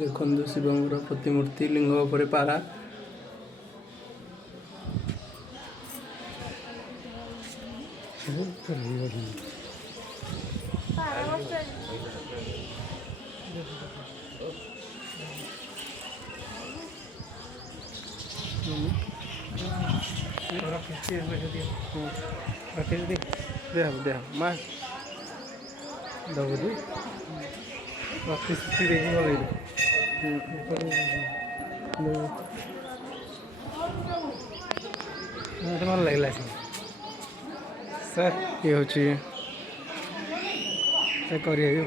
ଦେଖନ୍ତୁ ଶିବଙ୍କର ପ୍ରତିମୂର୍ତ୍ତି ଲିଙ୍ଗ ଉପରେ ପାରା। देह मा दबुदी स्थिति देखी मत भल लगे सर ये हूँ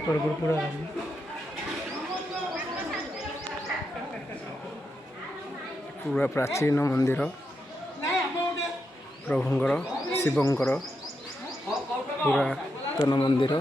कर पूरा पूरा प्राचीन मंदिर प्रभुंकर शिवंकर पुरातन मंदिर।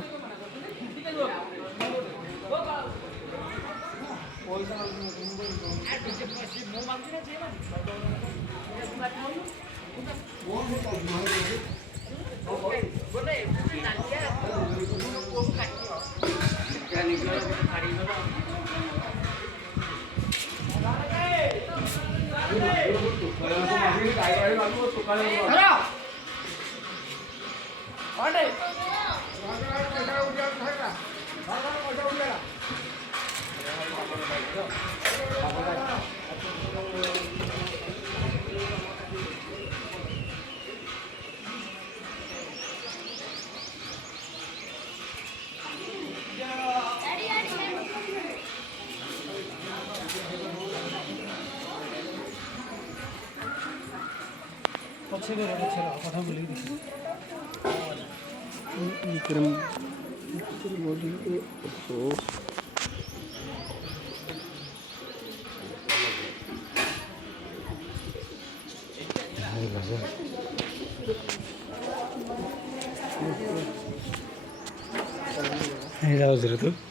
Hey, that was it.